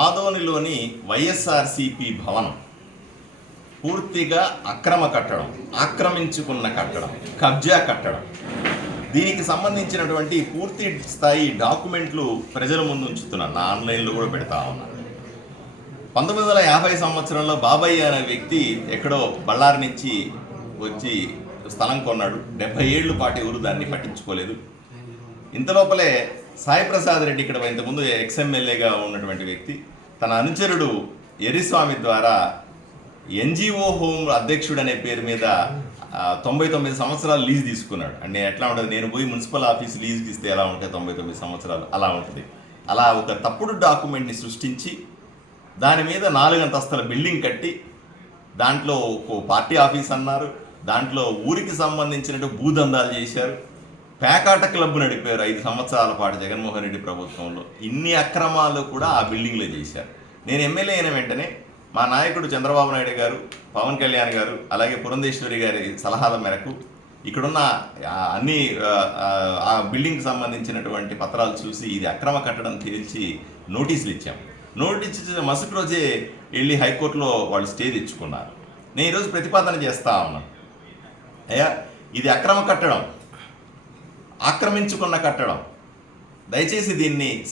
ఆదోనిలోని వైఎస్ఆర్సిపి భవనం పూర్తిగా అక్రమ కట్టడం ఆక్రమించుకున్న కట్టడం కబ్జా కట్టడం. దీనికి సంబంధించినటువంటి పూర్తి స్థాయి డాక్యుమెంట్లు ప్రజల ముందు ఉంచుతున్నాను నా ఆన్లైన్లో కూడా పెడతా ఉన్నాను పంతొమ్మిది వందల యాభై సంవత్సరంలో బాబయ్య అనే వ్యక్తి ఎక్కడో బళ్ళారి నుంచి వచ్చి స్థలం కొన్నాడు. డెబ్బై ఏళ్ళు పాటు ఎవరు దాన్ని పట్టించుకోలేదు. ఇంతలోపలే సాయిప్రసాద్ రెడ్డి ఇక్కడ ఇంతకుముందు ఎక్స్ఎమ్మెల్యేగా ఉన్నటువంటి వ్యక్తి. తన అనుచరుడు ఎరిస్వామి ద్వారా ఎన్జిఓ హోమ్ అధ్యక్షుడు అనే పేరు మీద తొంభై తొమ్మిది సంవత్సరాలు లీజ్ తీసుకున్నాడు. అంటే ఎట్లా ఉంటుంది? నేను పోయి మున్సిపల్ ఆఫీస్ లీజ్కి ఇస్తే ఎలా ఉంటాయి తొంభై తొమ్మిది సంవత్సరాలు అలా ఉంటుంది. అలా ఒక తప్పుడు డాక్యుమెంట్ని సృష్టించి దాని మీద నాలుగు అంతస్తుల బిల్డింగ్ కట్టి దాంట్లో ఒక పార్టీ ఆఫీస్ అన్నారు. దాంట్లో ఊరికి సంబంధించినట్టు భూదందాలు చేశారు. పేకాట క్లబ్ నడిపారు ఐదు సంవత్సరాల పాటు జగన్మోహన్ రెడ్డి ప్రభుత్వంలో. ఇన్ని అక్రమాలు కూడా ఆ బిల్డింగ్లో చేశారు. నేను ఎమ్మెల్యే అయిన వెంటనే మా నాయకుడు చంద్రబాబు నాయుడు గారు పవన్ కళ్యాణ్ గారు అలాగే పురంధేశ్వరి గారి సలహాల మేరకు ఇక్కడున్న అన్ని ఆ, ఆ బిల్డింగ్కి సంబంధించినటువంటి పత్రాలు చూసి ఇది అక్రమ కట్టడం తేల్చి నోటీసులు ఇచ్చాం. నోటీస్ ఇచ్చిన మరుసటి రోజే వెళ్ళి హైకోర్టులో వాళ్ళు స్టే తెచ్చుకున్నారు. నేను ఈరోజు ప్రతిపాదన చేస్తా ఉన్నాను అయ్యా ఇది అక్రమ కట్టడం. ఆక్రమించుకున్న కట్టడం. దయచేసి దీన్ని